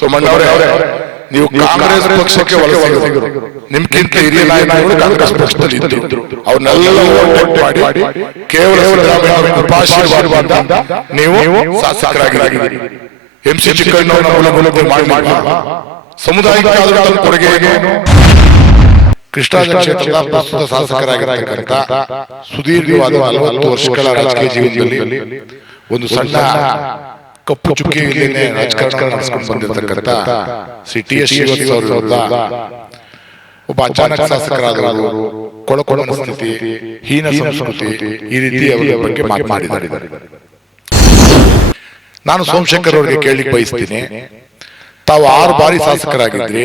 ಸೋಮಣ್ಣವರೇ, ನೀವು ಕಾಂಗ್ರೆಸ್ ಪಕ್ಷಕ್ಕೆ ವಲಸಿಗರು, ನಿಮ್ಗಿಂತ ಹಿರಿಯ ನಾಯಕರು ಕಾಂಗ್ರೆಸ್ ಪಕ್ಷದಲ್ಲಿ ಇದ್ರು. ಅವ್ರನ್ನೆಲ್ಲ ಓಟ್ ಮಾಡಿ ಕೇವಲ ಸಿದ್ದರಾಮಯ್ಯ ಕೃಪಾಶೀರ್ವಾದದಿಂದ ನೀವು ಶಾಸಕರಾಗಿದ್ದೀರಿ. MC ಚಿಕ್ಕಣ್ಣವರ ಮೂಲಕ ಮಾಡಲಿಲ್ಲ. ಸಮುದಾಯಕ್ಕೆ ಆದಂತ ಕೊಡುಗೆ ಏನು? ಕೃಷ್ಣರಾಜ ಕ್ಷೇತ್ರದ ಪ್ರಸ್ತುತ ಶಾಸಕರಾಗಿರ್ತಕ್ಕಂಥ ಸುದೀರ್ಘವಾದ 40 ವರ್ಷಗಳ ರಾಜಕೀಯ ಜೀವನದಲ್ಲಿ ಒಂದು ಸಣ್ಣ ಕಪ್ಪು ಚುಕ್ಕಿ ಇಲ್ಲೇನೆ ರಾಜಕಾರಣ ನಡೆಸ್ಕೊಂಡು ಬಂದಿರತಕ್ಕಂಥ ಶ್ರೀ TS ಶ್ರೀವತ್ಸ ಅವರ ವಿರುದ್ಧ ಒಬ್ಬ ಅಚಾನಕ್ ಶಾಸಕರಾದವರು ಕೊಳಕು ಮನಸ್ಥಿತಿ, ಹೀನ ಸಂಸ್ಕೃತಿ, ಈ ರೀತಿ ಅವರ ಬಗ್ಗೆ ಮಾತನಾಡಿದ್ದಾರೆ. ನಾನು ಸೋಮಶೇಖರ್ ಅವರಿಗೆ ಕೇಳಲಿಕ್ಕೆ ಬಯಸ್ತೀನಿ, ತಾವು 6 ಬಾರಿ ಶಾಸಕರಾಗಿದ್ರಿ,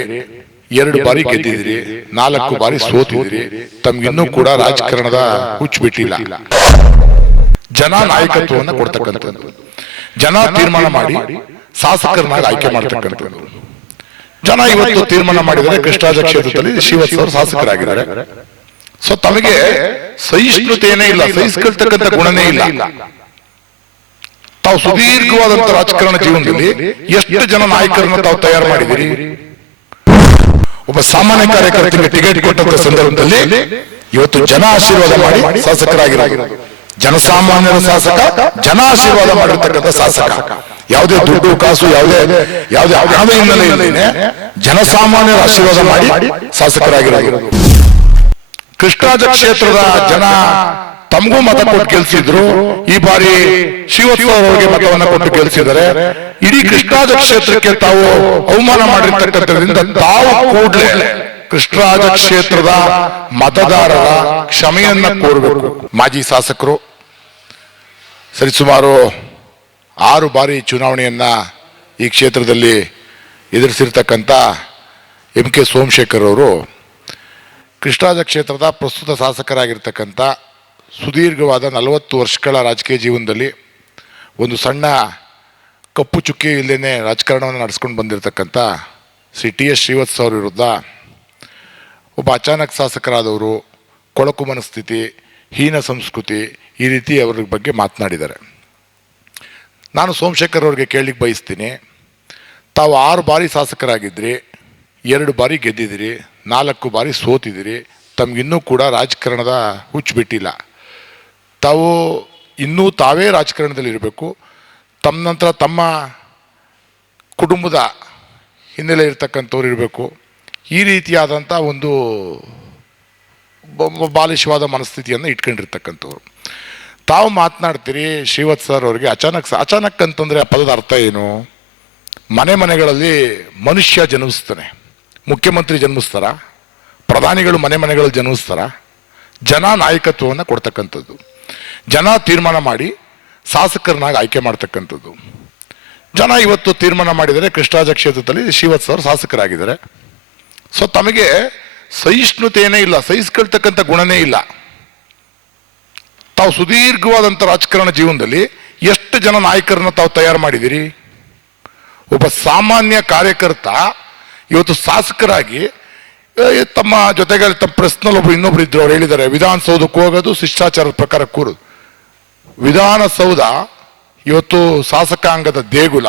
2 ಬಾರಿ ಗೆದ್ದಿದ್ರಿ, 4 ಬಾರಿ ಸೋತಿದ್ರಿ. ತಮ್ಗಿನ್ನೂ ಕೂಡ ರಾಜಕಾರಣದ ಹುಚ್ಚು ಬಿಟ್ಟಿಲ್ಲ. ಜನ ನಾಯಕತ್ವವನ್ನು ಕೊಡ್ತಕ್ಕಂಥದ್ದು, ಜನ ತೀರ್ಮಾನ ಮಾಡಿ ಶಾಸಕರನ್ನಾಗಿ ಆಯ್ಕೆ ಮಾಡ್ತಕ್ಕಂಥದ್ದು. ಜನ ಇವತ್ತು ತೀರ್ಮಾನ ಮಾಡಿದರೆ ಕೃಷ್ಣರಾಜ ಕ್ಷೇತ್ರದಲ್ಲಿ ಶ್ರೀವತ್ಸ ಅವರು ಶಾಸಕರಾಗಿದ್ದಾರೆ. ಸೊ ತಮಗೆ ಸಹಿಷ್ಣುತೆಯೇ ಇಲ್ಲ, ಸಹಿಸ್ಕೊಳ್ತಕ್ಕಂಥ ಗುಣನೇ ಇಲ್ಲ. ತಾವು ಸುದೀರ್ಘವಾದಂತ ರಾಜಕಾರಣ ಜೀವನದಲ್ಲಿ ಎಷ್ಟು ಜನ ನಾಯಕರನ್ನು ತಾವು ತಯಾರು ಮಾಡಿದಿರಿ? ಒಬ್ಬ ಸಾಮಾನ್ಯ ಕಾರ್ಯಕರ್ತರಿಗೆ ಟಿಕೆಟ್ ಕೊಟ್ಟಂತ ಸಂದರ್ಭದಲ್ಲಿ ಇವತ್ತು ಜನ ಆಶೀರ್ವಾದ ಮಾಡಿ ಶಾಸಕರಾಗಿರೋದು. ಜನಸಾಮಾನ್ಯರ ಶಾಸಕ, ಜನ ಆಶೀರ್ವಾದ ಮಾಡಿರ್ತಕ್ಕಂಥ ಶಾಸಕ. ಯಾವುದೇ ದುಡ್ಡು ಕಾಸು, ಯಾವುದೇ ಹಣದ ಹಿನ್ನೆಲೆ ಇಲ್ಲದೇನೆ ಜನಸಾಮಾನ್ಯರ ಆಶೀರ್ವಾದ ಮಾಡಿ ಶಾಸಕರಾಗಿರೋದು. ಕೃಷ್ಣರಾಜ ಕ್ಷೇತ್ರದ ಜನ ತಮಗೂ ಮತ ಕೊಟ್ಟು ಗೆಲ್ಸಿದ್ರು. ಈ ಬಾರಿ ಶ್ರೀವತ್ಸ ಅವರಿಗೆ ಮತವನ್ನ ಕೊಟ್ಟು ಗೆಲ್ಸಿದ್ದಾರೆ. ಇಡೀ ಕೃಷ್ಣರಾಜ ಕ್ಷೇತ್ರಕ್ಕೆ ತಾವು ಅವಮಾನ ಮಾಡಿರ್ತಕ್ಕಂಥದ್ರಿಂದ ತಾವು ಕೂಡಲೇ ಕೃಷ್ಣರಾಜ ಕ್ಷೇತ್ರದ ಮತದಾರರ ಕ್ಷಮೆಯನ್ನ ಕೋರಬೇಕು. ಮಾಜಿ ಶಾಸಕರು ಸರಿಸುಮಾರು 6 ಬಾರಿ ಚುನಾವಣೆಯನ್ನ ಈ ಕ್ಷೇತ್ರದಲ್ಲಿ ಎದುರಿಸಿರ್ತಕ್ಕಂಥ MK ಸೋಮಶೇಖರ್ ಅವರು ಕೃಷ್ಣರಾಜ ಕ್ಷೇತ್ರದ ಪ್ರಸ್ತುತ ಶಾಸಕರಾಗಿರ್ತಕ್ಕಂಥ ಸುದೀರ್ಘವಾದ 40 ವರ್ಷಗಳ ರಾಜಕೀಯ ಜೀವನದಲ್ಲಿ ಒಂದು ಸಣ್ಣ ಕಪ್ಪು ಚುಕ್ಕಿ ಇಲ್ಲದೇ ರಾಜಕಾರಣವನ್ನು ನಡೆಸ್ಕೊಂಡು ಬಂದಿರತಕ್ಕಂಥ ಶ್ರೀ TS ಶ್ರೀವತ್ಸ ಅವರ ವಿರುದ್ಧ ಒಬ್ಬ ಅಚಾನಕ್ ಶಾಸಕರಾದವರು ಕೊಳಕು ಮನಸ್ಥಿತಿ, ಹೀನ ಸಂಸ್ಕೃತಿ, ಈ ರೀತಿ ಅವರ ಬಗ್ಗೆ ಮಾತನಾಡಿದ್ದಾರೆ. ನಾನು ಸೋಮಶೇಖರ್ ಅವರಿಗೆ ಕೇಳಲಿಕ್ಕೆ ಬಯಸ್ತೀನಿ, ತಾವು 6 ಬಾರಿ ಶಾಸಕರಾಗಿದ್ರಿ, 2 ಬಾರಿ ಗೆದ್ದಿದ್ದೀರಿ, 4 ಬಾರಿ ಸೋತಿದ್ದೀರಿ. ತಮಗಿನ್ನೂ ಕೂಡ ರಾಜಕಾರಣದ ಹುಚ್ಚು ಬಿಟ್ಟಿಲ್ಲ. ತಾವು ಇನ್ನೂ ತಾವೇ ರಾಜಕಾರಣದಲ್ಲಿ ಇರಬೇಕು. ತಮ್ಮ ನಂತರ ತಮ್ಮ ಕುಟುಂಬದ ಹಿನ್ನೆಲೆ ಇರ್ತಕ್ಕಂಥವ್ರು ಇರಬೇಕು. ಈ ರೀತಿಯಾದಂಥ ಒಂದು ಬಾಲಿಶವಾದ ಮನಸ್ಥಿತಿಯನ್ನು ಇಟ್ಕೊಂಡಿರ್ತಕ್ಕಂಥವ್ರು. ತಾವು ಮಾತನಾಡ್ತೀರಿ ಶ್ರೀವತ್ಸ ಸರ್ ಅವರಿಗೆ ಅಚಾನಕ್ ಅಂತಂದರೆ ಆ ಪದದ ಅರ್ಥ ಏನು? ಮನೆಗಳಲ್ಲಿ ಮನುಷ್ಯ ಜನ್ಮಿಸ್ತಾನೆ, ಮುಖ್ಯಮಂತ್ರಿ ಜನ್ಮಿಸ್ತಾರ, ಪ್ರಧಾನಿಗಳು ಮನೆಗಳಲ್ಲಿ ಜನ್ಮಿಸ್ತಾರ. ಜನ ನಾಯಕತ್ವವನ್ನು ಕೊಡ್ತಕ್ಕಂಥದ್ದು, ಜನ ತೀರ್ಮಾನ ಮಾಡಿ ಶಾಸಕರನ್ನಾಗಿ ಆಯ್ಕೆ ಮಾಡ್ತಕ್ಕಂಥದ್ದು. ಜನ ಇವತ್ತು ತೀರ್ಮಾನ ಮಾಡಿದರೆ ಕೃಷ್ಣರಾಜ ಕ್ಷೇತ್ರದಲ್ಲಿ ಶ್ರೀವತ್ಸ ಅವರು ಶಾಸಕರಾಗಿದ್ದಾರೆ. ಸೊ ತಮಗೆ ಸಹಿಷ್ಣುತೆಯೇ ಇಲ್ಲ, ಸಹಿಸ್ಕೊಳ್ತಕ್ಕಂಥ ಗುಣನೇ ಇಲ್ಲ. ತಾವು ಸುದೀರ್ಘವಾದಂಥ ರಾಜಕಾರಣ ಜೀವನದಲ್ಲಿ ಎಷ್ಟು ಜನ ನಾಯಕರನ್ನ ತಾವು ತಯಾರು ಮಾಡಿದಿರಿ? ಒಬ್ಬ ಸಾಮಾನ್ಯ ಕಾರ್ಯಕರ್ತ ಇವತ್ತು ಶಾಸಕರಾಗಿ ತಮ್ಮ ಜೊತೆಗೆ ತಮ್ಮ ಪ್ರೆಸ್ನಲ್ಲಿ ಇನ್ನೊಬ್ರು ಇದ್ರು, ಅವ್ರು ಹೇಳಿದ್ದಾರೆ ವಿಧಾನಸೌಧಕ್ಕೆ ಹೋಗೋದು ಶಿಷ್ಟಾಚಾರದ ಪ್ರಕಾರ ಕೂರೋದು. ವಿಧಾನಸೌಧ ಇವತ್ತು ಶಾಸಕಾಂಗದ ದೇಗುಲ.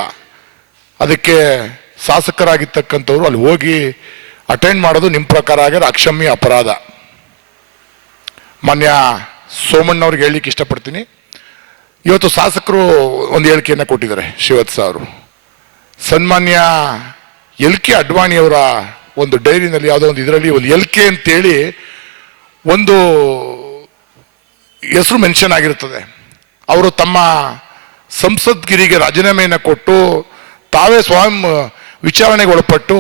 ಅದಕ್ಕೆ ಶಾಸಕರಾಗಿರ್ತಕ್ಕಂಥವ್ರು ಅಲ್ಲಿ ಹೋಗಿ ಅಟೆಂಡ್ ಮಾಡೋದು ನಿಮ್ಮ ಪ್ರಕಾರ ಆಗಿರೋ ಅಕ್ಷಮ್ಯ ಅಪರಾಧ. ಮಾನ್ಯ ಸೋಮಣ್ಣವ್ರಿಗೆ ಹೇಳಲಿಕ್ಕೆ ಇಷ್ಟಪಡ್ತೀನಿ, ಇವತ್ತು ಶಾಸಕರು ಒಂದು ಹೇಳಿಕೆಯನ್ನು ಕೊಟ್ಟಿದ್ದಾರೆ. ಶ್ರೀವತ್ಸ ಅವರು ಸನ್ಮಾನ್ಯ LK ಅಡ್ವಾಣಿಯವರ ಒಂದು ಡೈರಿನಲ್ಲಿ ಯಾವುದೋ ಒಂದು ಇದರಲ್ಲಿ ಒಂದು LK ಅಂತೇಳಿ ಒಂದು ಹೆಸರು ಮೆನ್ಷನ್ ಆಗಿರ್ತದೆ. ಅವರು ತಮ್ಮ ಸಂಸದ್ಗಿರಿಗೆ ರಾಜೀನಾಮೆಯನ್ನು ಕೊಟ್ಟು ತಾವೇ ಸ್ವಯಂ ವಿಚಾರಣೆಗೆ ಒಳಪಟ್ಟು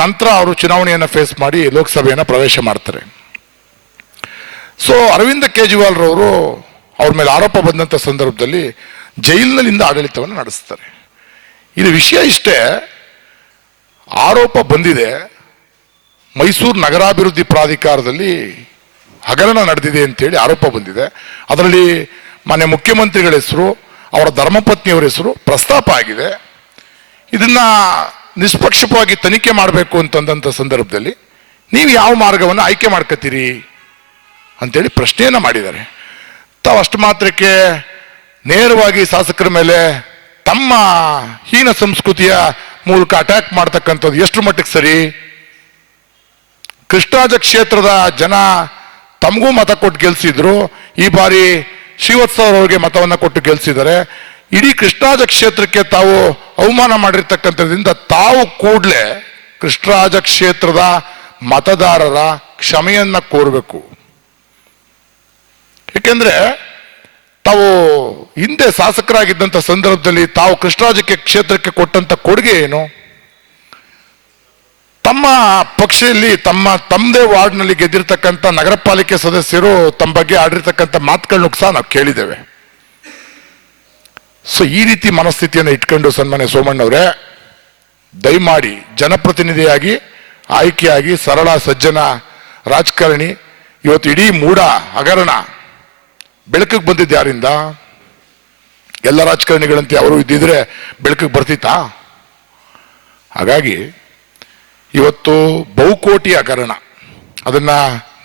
ನಂತರ ಅವರು ಚುನಾವಣೆಯನ್ನು ಫೇಸ್ ಮಾಡಿ ಲೋಕಸಭೆಯನ್ನು ಪ್ರವೇಶ ಮಾಡ್ತಾರೆ. ಸೊ ಅರವಿಂದ ಕೇಜ್ರಿವಾಲ್ ರವರು ಅವ್ರ ಮೇಲೆ ಆರೋಪ ಬಂದಂಥ ಸಂದರ್ಭದಲ್ಲಿ ಜೈಲಿನಿಂದ ಆಡಳಿತವನ್ನು ನಡೆಸ್ತಾರೆ. ಇದು ವಿಷಯ ಇಷ್ಟೇ, ಆರೋಪ ಬಂದಿದೆ, ಮೈಸೂರು ನಗರಾಭಿವೃದ್ಧಿ ಪ್ರಾಧಿಕಾರದಲ್ಲಿ ಹಗರಣ ನಡೆದಿದೆ ಅಂತೇಳಿ ಆರೋಪ ಬಂದಿದೆ. ಅದರಲ್ಲಿ ಮಾನ್ಯ ಮುಖ್ಯಮಂತ್ರಿಗಳ ಹೆಸರು, ಅವರ ಧರ್ಮಪತ್ನಿಯವರ ಹೆಸರು ಪ್ರಸ್ತಾಪ ಆಗಿದೆ. ಇದನ್ನ ನಿಷ್ಪಕ್ಷಪಾತವಾಗಿ ತನಿಖೆ ಮಾಡಬೇಕು ಅಂತಂದಂಥ ಸಂದರ್ಭದಲ್ಲಿ ನೀವು ಯಾವ ಮಾರ್ಗವನ್ನು ಆಯ್ಕೆ ಮಾಡ್ಕೋತೀರಿ ಅಂತೇಳಿ ಪ್ರಶ್ನೆಯನ್ನು ಮಾಡಿದ್ದಾರೆ. ತಾವು ಅಷ್ಟು ಮಾತ್ರಕ್ಕೆ ನೇರವಾಗಿ ಶಾಸಕರ ಮೇಲೆ ತಮ್ಮ ಹೀನ ಸಂಸ್ಕೃತಿಯ ಮೂಲಕ ಅಟ್ಯಾಕ್ ಮಾಡ್ತಕ್ಕಂಥದ್ದು ಎಷ್ಟು ಮಟ್ಟಿಗೆ ಸರಿ? ಕೃಷ್ಣರಾಜ ಕ್ಷೇತ್ರದ ಜನ ತಮಗೂ ಮತ ಕೊಟ್ಟು ಗೆಲ್ಸಿದ್ರು, ಈ ಬಾರಿ ಶ್ರೀವತ್ಸ ಅವರಿಗೆ ಮತವನ್ನ ಕೊಟ್ಟು ಗೆಲ್ಸಿದ್ದಾರೆ. ಇಡೀ ಕೃಷ್ಣರಾಜ ಕ್ಷೇತ್ರಕ್ಕೆ ತಾವು ಅವಮಾನ ಮಾಡಿರ್ತಕ್ಕಂಥದ್ರಿಂದ ತಾವು ಕೂಡಲೇ ಕೃಷ್ಣರಾಜ ಕ್ಷೇತ್ರದ ಮತದಾರರ ಕ್ಷಮೆಯನ್ನ ಕೋರಬೇಕು. ಏಕೆಂದ್ರೆ ತಾವು ಹಿಂದೆ ಶಾಸಕರಾಗಿದ್ದಂಥ ಸಂದರ್ಭದಲ್ಲಿ ತಾವು ಕೃಷ್ಣರಾಜ ಕ್ಷೇತ್ರಕ್ಕೆ ಕೊಟ್ಟಂತ ಕೊಡುಗೆ ಏನು? ತಮ್ಮ ಪಕ್ಷದಲ್ಲಿ ತಮ್ಮದೇ ವಾರ್ಡ್ನಲ್ಲಿ ಗೆದ್ದಿರ್ತಕ್ಕಂಥ ನಗರ ಪಾಲಿಕೆ ಸದಸ್ಯರು ತಮ್ಮ ಬಗ್ಗೆ ಆಡಿರ್ತಕ್ಕಂಥ ಮಾತುಗಳನ್ನು ಸಹ ನಾವು ಕೇಳಿದ್ದೇವೆ. ಸೊ ಈ ರೀತಿ ಮನಸ್ಥಿತಿಯನ್ನು ಇಟ್ಕೊಂಡು ಸನ್ಮಾನ್ಯ ಸೋಮಣ್ಣವರೇ, ದಯಮಾಡಿ ಜನಪ್ರತಿನಿಧಿಯಾಗಿ ಆಯ್ಕೆಯಾಗಿ ಸರಳ ಸಜ್ಜನ ರಾಜಕಾರಣಿ ಇವತ್ತು ಇಡೀ ಮೂಡ ಹಗರಣ ಬೆಳಕಿಗೆ ಬಂದಿದ್ದು ಯಾರಿಂದ? ಎಲ್ಲ ರಾಜಕಾರಣಿಗಳಂತೆ ಅವರು ಇದ್ದಿದ್ರೆ ಬೆಳಕಿಗೆ ಬರ್ತಿತ್ತಾ? ಹಾಗಾಗಿ ಇವತ್ತು ಬಹುಕೋಟಿ ಹಗರಣ, ಅದನ್ನ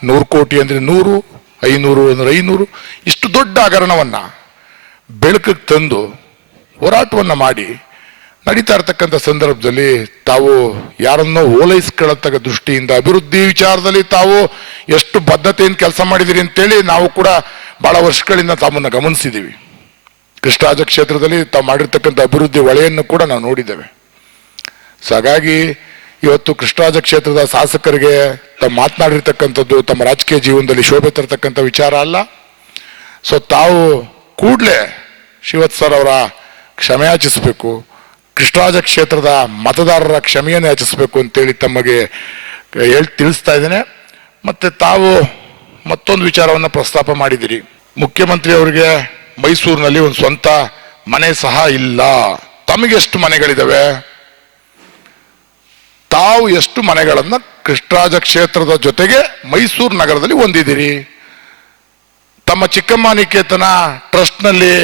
100 ಕೋಟಿ ಅಂದ್ರೆ 100, 500 ಅಂದ್ರೆ 500, ಇಷ್ಟು ದೊಡ್ಡ ಹಗರಣವನ್ನ ಬೆಳಕಿಗೆ ತಂದು ಹೋರಾಟವನ್ನ ಮಾಡಿ ನಡೀತಾ ಇರತಕ್ಕಂಥ ಸಂದರ್ಭದಲ್ಲಿ ತಾವು ಯಾರನ್ನೋ ಓಲೈಸ್ಕೊಳ್ಳತಕ್ಕ ದೃಷ್ಟಿಯಿಂದ ಅಭಿವೃದ್ಧಿ ವಿಚಾರದಲ್ಲಿ ತಾವು ಎಷ್ಟು ಬದ್ಧತೆಯಿಂದ ಕೆಲಸ ಮಾಡಿದಿರಿ ಅಂತೇಳಿ ನಾವು ಕೂಡ ಬಹಳ ವರ್ಷಗಳಿಂದ ತಮ್ಮನ್ನು ಗಮನಿಸಿದ್ದೀವಿ. ಕೃಷ್ಣರಾಜ ಕ್ಷೇತ್ರದಲ್ಲಿ ತಾವು ಮಾಡಿರ್ತಕ್ಕಂಥ ಅಭಿವೃದ್ಧಿ ಹೊಳೆಯನ್ನು ಕೂಡ ನಾವು ನೋಡಿದ್ದೇವೆ. ಸೊ ಹಾಗಾಗಿ ಇವತ್ತು ಕೃಷ್ಣರಾಜ ಕ್ಷೇತ್ರದ ಶಾಸಕರಿಗೆ ತಾವು ಮಾತನಾಡಿರ್ತಕ್ಕಂಥದ್ದು ತಮ್ಮ ರಾಜಕೀಯ ಜೀವನದಲ್ಲಿ ಶೋಭೆ ತರತಕ್ಕಂಥ ವಿಚಾರ ಅಲ್ಲ. ಸೊ ತಾವು ಕೂಡಲೇ ಶ್ರೀವತ್ಸ ಸರ್ ಅವರ ಕ್ಷಮೆ ಯಾಚಿಸಬೇಕು, ಕೃಷ್ಣರಾಜ ಕ್ಷೇತ್ರದ ಮತದಾರರ ಕ್ಷಮೆಯನ್ನು ಯಾಚಿಸಬೇಕು ಅಂತೇಳಿ ತಮಗೆ ತಿಳಿಸ್ತಾ ಇದ್ದೇನೆ. ಮತ್ತೆ ತಾವು ಮತ್ತೊಂದು ವಿಚಾರವನ್ನು ಪ್ರಸ್ತಾಪ ಮಾಡಿದಿರಿ. ಮುಖ್ಯಮಂತ್ರಿ ಅವರಿಗೆ ಮೈಸೂರಿನಲ್ಲಿ ಒಂದು ಸ್ವಂತ ಮನೆ ಸಹ ಇಲ್ಲ. ತಮಗೆಷ್ಟು ಮನೆಗಳಿದಾವೆ? ತಾವು ಎಷ್ಟು ಮನೆಗಳನ್ನ ಕೃಷ್ಣರಾಜ ಕ್ಷೇತ್ರದ ಜೊತೆಗೆ ಮೈಸೂರು ನಗರದಲ್ಲಿ ಹೊಂದಿದ್ದೀರಿ? ತಮ್ಮ ಚಿಕ್ಕಮ್ಮ ನಿಕೇತನ ಟ್ರಸ್ಟ್ನಲ್ಲಿ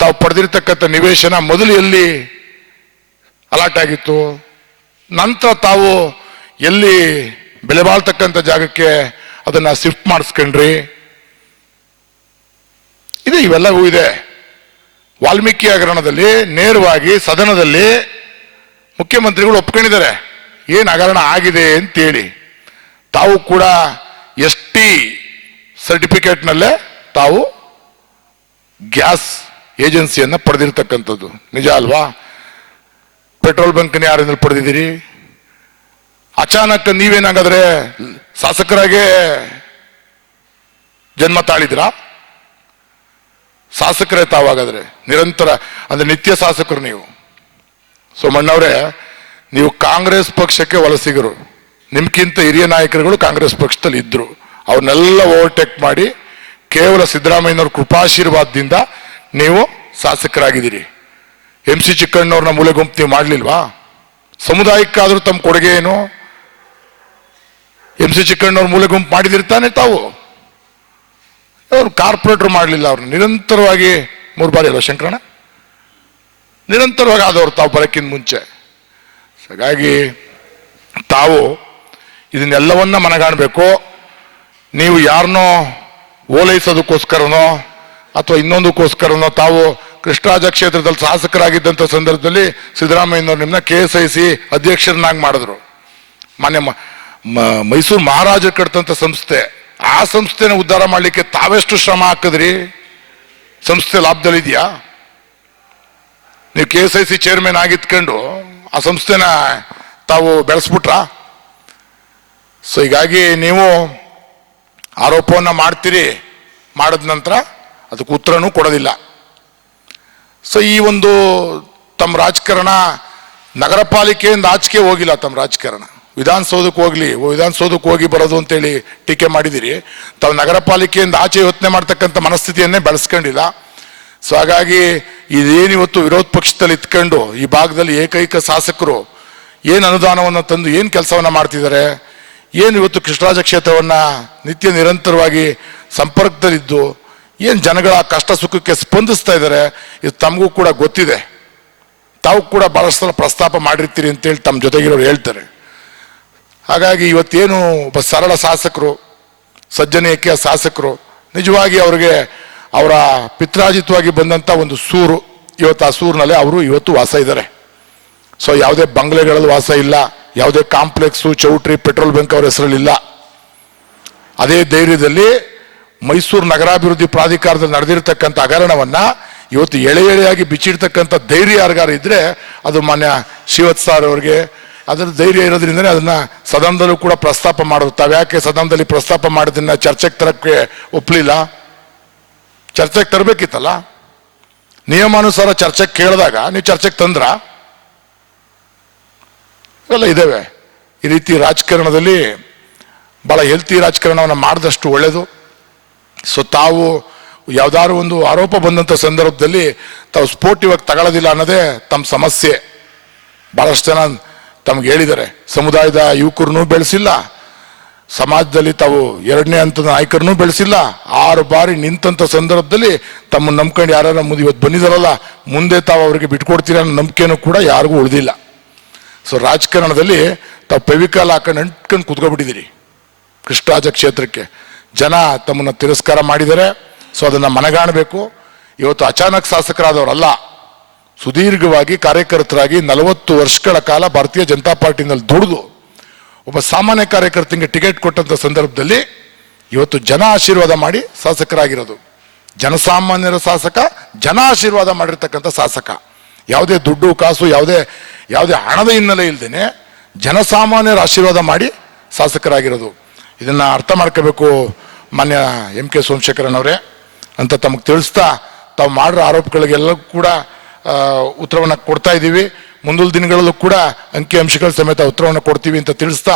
ತಾವು ಪಡೆದಿರ್ತಕ್ಕಂಥ ನಿವೇಶನ ಮೊದಲು ಎಲ್ಲಿ ಅಲಾಟ್ ಆಗಿತ್ತು, ನಂತರ ತಾವು ಎಲ್ಲಿ ಬೆಲೆ ಬಾಳ್ತಕ್ಕಂಥ ಜಾಗಕ್ಕೆ ಅದನ್ನ ಶಿಫ್ಟ್ ಮಾಡಿಸ್ಕೊಂಡ್ರಿ? ಇದೆ, ಇವೆಲ್ಲವೂ ಇದೆ. ವಾಲ್ಮೀಕಿ ಹಗರಣದಲ್ಲಿ ನೇರವಾಗಿ ಸದನದಲ್ಲಿ ಮುಖ್ಯಮಂತ್ರಿಗಳು ಒಪ್ಕೊಂಡಿದ್ದಾರೆ ಏನು ಹಗರಣ ಆಗಿದೆ ಅಂತೇಳಿ. ತಾವು ಕೂಡ ST ಸರ್ಟಿಫಿಕೇಟ್ನಲ್ಲೇ ತಾವು ಗ್ಯಾಸ್ ಏಜೆನ್ಸಿಯನ್ನ ಪಡೆದಿರ್ತಕ್ಕಂಥದ್ದು ನಿಜ ಅಲ್ವಾ? ಪೆಟ್ರೋಲ್ ಬಂಕ್ನ ಯಾರಿಂದ ಪಡೆದಿದ್ದೀರಿ? ಅಚಾನಕ್ ನೀವೇನಾಗಾದ್ರೆ ಶಾಸಕರಾಗೆ ಜನ್ಮ ತಾಳಿದ್ರ? ಶಾಸಕರೇ ತಾವಾಗಾದ್ರೆ ನಿರಂತರ ಅಂದ್ರೆ ನಿತ್ಯ ಶಾಸಕರು ನೀವು. ಸೋಮಣ್ಣವರೇ, ನೀವು ಕಾಂಗ್ರೆಸ್ ಪಕ್ಷಕ್ಕೆ ವಲಸಿಗರು. ನಿಮ್ಗಿಂತ ಹಿರಿಯ ನಾಯಕರುಗಳು ಕಾಂಗ್ರೆಸ್ ಪಕ್ಷದಲ್ಲಿ ಇದ್ರು, ಅವ್ರನ್ನೆಲ್ಲ ಓವರ್ಟೇಕ್ ಮಾಡಿ ಕೇವಲ ಸಿದ್ದರಾಮಯ್ಯನವ್ರ ಕೃಪಾಶೀರ್ವಾದದಿಂದ ನೀವು ಶಾಸಕರಾಗಿದ್ದೀರಿ. MC ಚಿಕ್ಕಣ್ಣವ್ರನ್ನ ಮೂಲೆ ಗುಂಪು ನೀವು ಮಾಡ್ಲಿಲ್ವಾ? ಸಮುದಾಯಕ್ಕಾದ್ರೂ ತಮ್ಮ ಕೊಡುಗೆ ಏನು? MC ಚಿಕ್ಕಣ್ಣವ್ರ ಮೂಲೆ ಗುಂಪು ಮಾಡಿದಿರ್ತಾನೆ ತಾವು. ಅವ್ರು ಕಾರ್ಪೊರೇಟರ್ ಮಾಡಲಿಲ್ಲ, ಅವ್ರನ್ನ ನಿರಂತರವಾಗಿ 3 ಬಾರಿ ಅಲ್ವಾ ಶಂಕರಣ್ಣ, ನಿರಂತರವಾಗಿ ಆದವ್ರು ತಾವು ಬರೋಕ್ಕಿಂತ ಮುಂಚೆ. ಹಾಗಾಗಿ ತಾವು ಇದನ್ನೆಲ್ಲವನ್ನ ಮನಗಾಣಬೇಕು. ನೀವು ಯಾರನ್ನೋ ಓಲೈಸೋದಕ್ಕೋಸ್ಕರನೋ ಅಥವಾ ಇನ್ನೊಂದಕ್ಕೋಸ್ಕರನೋ ತಾವು ಕೃಷ್ಣರಾಜ ಕ್ಷೇತ್ರದಲ್ಲಿ ಶಾಸಕರಾಗಿದ್ದಂಥ ಸಂದರ್ಭದಲ್ಲಿ ಸಿದ್ದರಾಮಯ್ಯನವ್ರು ನಿಮ್ಮನ್ನ KSIC ಅಧ್ಯಕ್ಷರನ್ನಾಗಿ ಮಾಡಿದ್ರು. ಮಾನ್ಯ ಮೈಸೂರು ಮಹಾರಾಜರು ಕಟ್ತಂಥ ಸಂಸ್ಥೆ, ಆ ಸಂಸ್ಥೆನ ಉದ್ಧಾರ ಮಾಡಲಿಕ್ಕೆ ತಾವೆಷ್ಟು ಶ್ರಮ ಹಾಕಿದ್ರಿ? ಸಂಸ್ಥೆ ಲಾಭದಲ್ಲಿದೆಯಾ? ನೀವು KSIC ಚೇರ್ಮನ್ ಆಗಿತ್ಕೊಂಡು ಆ ಸಂಸ್ಥೆನ ತಾವು ಬೆಳೆಸ್ಬಿಟ್ರಾ? ಸೊ ಹೀಗಾಗಿ ನೀವು ಆರೋಪವನ್ನ ಮಾಡ್ತೀರಿ, ಮಾಡಿದ ನಂತರ ಅದಕ್ಕೆ ಉತ್ತರನೂ ಕೊಡೋದಿಲ್ಲ. ಸೊ ಈ ಒಂದು ತಮ್ಮ ರಾಜಕಾರಣ ನಗರ ಪಾಲಿಕೆಯಿಂದ ಆಚೆಗೆ ಹೋಗಿಲ್ಲ. ತಮ್ಮ ರಾಜಕಾರಣ ವಿಧಾನಸೌಧಕ್ಕೆ ಹೋಗಿ ಬರೋದು ಅಂತೇಳಿ ಟೀಕೆ ಮಾಡಿದಿರಿ. ತಾವು ನಗರ ಪಾಲಿಕೆಯಿಂದ ಆಚೆ ಯೋಚನೆ ಮಾಡ್ತಕ್ಕಂಥ ಮನಸ್ಥಿತಿಯನ್ನೇ ಬೆಳೆಸ್ಕೊಂಡಿಲ್ಲ. ಸೊ ಹಾಗಾಗಿ ಇದೇನಿವತ್ತು ವಿರೋಧ ಪಕ್ಷದಲ್ಲಿ ಇತ್ಕೊಂಡು ಈ ಭಾಗದಲ್ಲಿ ಏಕೈಕ ಶಾಸಕರು ಏನು ಅನುದಾನವನ್ನು ತಂದು ಏನು ಕೆಲಸವನ್ನ ಮಾಡ್ತಿದ್ದಾರೆ, ಏನು ಇವತ್ತು ಕೃಷ್ಣರಾಜ ಕ್ಷೇತ್ರವನ್ನ ನಿತ್ಯ ನಿರಂತರವಾಗಿ ಸಂಪರ್ಕದಲ್ಲಿದ್ದು ಏನು ಜನಗಳ ಕಷ್ಟ ಸುಖಕ್ಕೆ ಸ್ಪಂದಿಸ್ತಾ ಇದ್ದಾರೆ, ಇದು ತಮಗೂ ಕೂಡ ಗೊತ್ತಿದೆ. ತಾವು ಕೂಡ ಬಹಳಷ್ಟು ಸಲ ಪ್ರಸ್ತಾಪ ಮಾಡಿರ್ತೀರಿ ಅಂತೇಳಿ ತಮ್ಮ ಜೊತೆಗಿರೋರು ಹೇಳ್ತಾರೆ. ಹಾಗಾಗಿ ಇವತ್ತೇನು ಒಬ್ಬ ಸರಳ ಶಾಸಕರು, ಸಜ್ಜನಿಕೆಯ ಶಾಸಕರು, ನಿಜವಾಗಿ ಅವರಿಗೆ ಅವರ ಪಿತ್ರಾಜಿತವಾಗಿ ಬಂದಂಥ ಒಂದು ಸೂರು, ಇವತ್ತು ಆ ಸೂರಿನಲ್ಲಿ ಅವರು ಇವತ್ತು ವಾಸ ಇದ್ದಾರೆ. ಸೊ ಯಾವುದೇ ಬಂಗ್ಲೆಗಳಲ್ಲಿ ವಾಸ ಇಲ್ಲ, ಯಾವುದೇ ಕಾಂಪ್ಲೆಕ್ಸು, ಚೌಟ್ರಿ, ಪೆಟ್ರೋಲ್ ಬಂಕ್ ಅವ್ರ ಹೆಸರಲ್ಲಿ ಇಲ್ಲ. ಅದೇ ಧೈರ್ಯದಲ್ಲಿ ಮೈಸೂರು ನಗರಾಭಿವೃದ್ಧಿ ಪ್ರಾಧಿಕಾರದಲ್ಲಿ ನಡೆದಿರ್ತಕ್ಕಂಥ ಹಗರಣವನ್ನ ಇವತ್ತು ಎಳೆ ಎಳೆಯಾಗಿ ಬಿಚ್ಚಿಡ್ತಕ್ಕಂಥ ಧೈರ್ಯ ಯಾರಿಗಾರು ಇದ್ರೆ ಅದು ಮಾನ್ಯ ಶ್ರೀವತ್ಸ ಸರ್ ಅವರಿಗೆ ಅದರ ಧೈರ್ಯ ಇರೋದ್ರಿಂದನೇ ಅದನ್ನ ಸದನದಲ್ಲೂ ಕೂಡ ಪ್ರಸ್ತಾಪ ಮಾಡೋದು. ತಾವ್ಯಾಕೆ ಸದನದಲ್ಲಿ ಪ್ರಸ್ತಾಪ ಮಾಡೋದನ್ನ ಚರ್ಚೆಗೆ ತರಕ್ಕೆ ಒಪ್ಪಲಿಲ್ಲ? ಚರ್ಚೆಗೆ ತರಬೇಕಿತ್ತಲ್ಲ. ನಿಯಮಾನುಸಾರ ಚರ್ಚೆಗೆ ಕೇಳಿದಾಗ ನೀವು ಚರ್ಚೆಗೆ ತಂದ್ರ ಎಲ್ಲ ಇದ್ದೇವೆ. ಈ ರೀತಿ ರಾಜಕಾರಣದಲ್ಲಿ ಬಹಳ ಹೆಲ್ತಿ ರಾಜಕಾರಣವನ್ನು ಮಾಡಿದಷ್ಟು ಒಳ್ಳೆಯದು. ಸೊ ತಾವು ಯಾವ್ದಾದ್ರು ಒಂದು ಆರೋಪ ಬಂದಂಥ ಸಂದರ್ಭದಲ್ಲಿ ತಾವು ಸ್ಫೋಟಿವಾಗಿ ತಗೊಳ್ಳೋದಿಲ್ಲ ಅನ್ನೋದೇ ತಮ್ಮ ಸಮಸ್ಯೆ. ಬಹಳಷ್ಟು ಜನ ತಮ್ಗೆ ಹೇಳಿದ್ದಾರೆ, ಸಮುದಾಯದ ಯುವಕರನ್ನೂ ಬೆಳೆಸಿಲ್ಲ, ಸಮಾಜದಲ್ಲಿ ತಾವು ಎರಡನೇ ಹಂತದ ನಾಯಕರನ್ನೂ ಬೆಳೆಸಿಲ್ಲ. 6 ಬಾರಿ ನಿಂತಂಥ ಸಂದರ್ಭದಲ್ಲಿ ತಮ್ಮನ್ನು ನಂಬ್ಕೊಂಡು ಯಾರು ಇವತ್ತು ಬಂದಿದಾರಲ್ಲ, ಮುಂದೆ ತಾವು ಅವರಿಗೆ ಬಿಟ್ಕೊಡ್ತೀರ ಅನ್ನೋ ನಂಬಿಕೆನೂ ಕೂಡ ಯಾರಿಗೂ ಉಳಿದಿಲ್ಲ. ಸೊ ರಾಜಕಾರಣದಲ್ಲಿ ತಾವು ಪೆವಿಕಾಲ್ ಹಾಕೊಂಡು ಅಂಟ್ಕೊಂಡು ಕುತ್ಕೊಬಿಟ್ಟಿದ್ದೀರಿ. ಕೃಷ್ಣರಾಜ ಕ್ಷೇತ್ರಕ್ಕೆ ಜನ ತಮ್ಮನ್ನು ತಿರಸ್ಕಾರ ಮಾಡಿದ್ದಾರೆ. ಸೊ ಅದನ್ನು ಮನಗಾಣಬೇಕು. ಇವತ್ತು ಅಚಾನಕ್ ಶಾಸಕರಾದವರಲ್ಲ, ಸುದೀರ್ಘವಾಗಿ ಕಾರ್ಯಕರ್ತರಾಗಿ 40 ವರ್ಷಗಳ ಕಾಲ ಭಾರತೀಯ ಜನತಾ ಪಾರ್ಟಿನಲ್ಲಿ ದುಡಿದು ಒಬ್ಬ ಸಾಮಾನ್ಯ ಕಾರ್ಯಕರ್ತನಿಗೆ ಟಿಕೆಟ್ ಕೊಟ್ಟಂಥ ಸಂದರ್ಭದಲ್ಲಿ ಇವತ್ತು ಜನ ಆಶೀರ್ವಾದ ಮಾಡಿ ಶಾಸಕರಾಗಿರೋದು. ಜನಸಾಮಾನ್ಯರ ಶಾಸಕ, ಜನ ಆಶೀರ್ವಾದ ಮಾಡಿರ್ತಕ್ಕಂಥ ಶಾಸಕ. ಯಾವುದೇ ದುಡ್ಡು ಕಾಸು, ಯಾವುದೇ ಹಣದ ಹಿನ್ನೆಲೆ ಇಲ್ದೇನೆ ಜನಸಾಮಾನ್ಯರ ಆಶೀರ್ವಾದ ಮಾಡಿ ಶಾಸಕರಾಗಿರೋದು. ಇದನ್ನ ಅರ್ಥ ಮಾಡ್ಕೋಬೇಕು ಮಾನ್ಯ MK ಸೋಮಶೇಖರನವರೇ ಅಂತ ತಮಗೆ ತಿಳಿಸ್ತಾ, ತಾವು ಮಾಡಿರೋ ಆರೋಪಗಳಿಗೆಲ್ಲ ಕೂಡ ಉತ್ತರವನ್ನು ಕೊಡ್ತಾ ಇದ್ದೀವಿ. ಮುಂದಿನ ದಿನಗಳಲ್ಲೂ ಕೂಡ ಅಂಕಿ ಅಂಶಗಳ ಸಮೇತ ಉತ್ತರವನ್ನು ಕೊಡ್ತೀವಿ ಅಂತ ತಿಳಿಸ್ತಾ